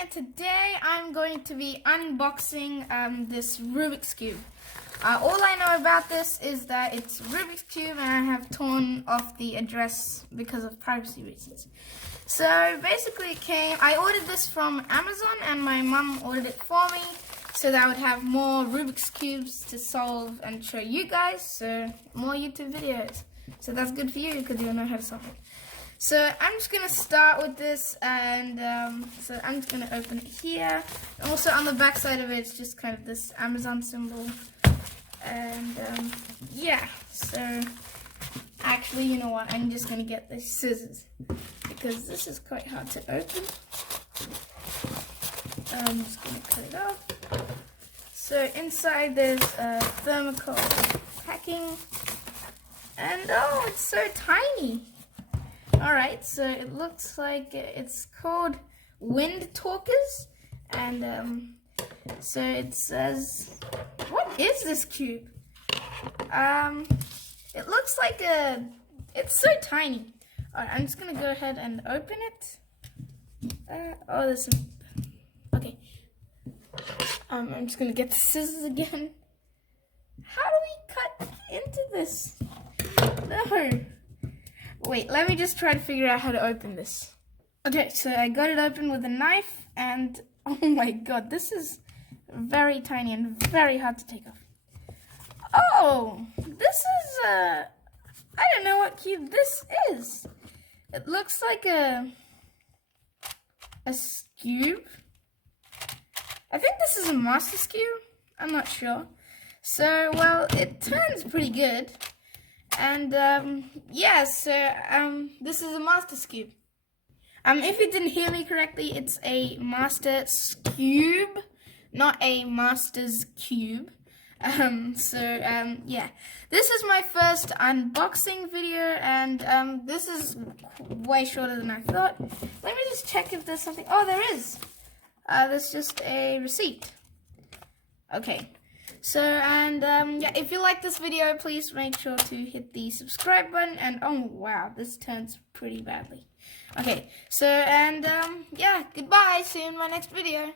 and today I'm going to be unboxing this Rubik's Cube. All I know about this is that it's Rubik's Cube and I have torn off the address because of privacy reasons. So basically I ordered this from Amazon and my mum ordered it for me so that I would have more Rubik's Cubes to solve and show you guys, so more YouTube videos. So that's good for you because you'll know how to solve it. So I'm just going to start with this, and so I'm just going to open it here. And also on the back side of it, it's just kind of this Amazon symbol. And yeah, so actually, you know what, I'm just going to get the scissors because this is quite hard to open. I'm just going to cut it off. So inside there's thermocol packing, and oh, it's so tiny. Alright, so it looks like it's called Wind Talkers, and so it says, what is this cube? It looks like it's so tiny. Alright, I'm just gonna go ahead and open it. Oh, there's some, okay. I'm just gonna get the scissors again. How do we cut into this? No. Wait, let me just try to figure out how to open this. Okay, so I got it open with a knife, and oh my god, this is very tiny and very hard to take off. Oh, this is I don't know what cube this is. It looks like a cube. I think this is a Master's Cube. I'm not sure. So, well, it turns pretty good. And yeah, so this is a Master's Cube. If you didn't hear me correctly, it's a Master's Cube, not a Master's Cube. Yeah, this is my first unboxing video, and this is way shorter than I thought. Let me just check if there's something. Oh, there is. There's just a receipt. Okay. So, and yeah, if you like this video, please make sure to hit the subscribe button, and oh wow, this turns pretty badly. Okay, so, and yeah, goodbye, see you in my next video.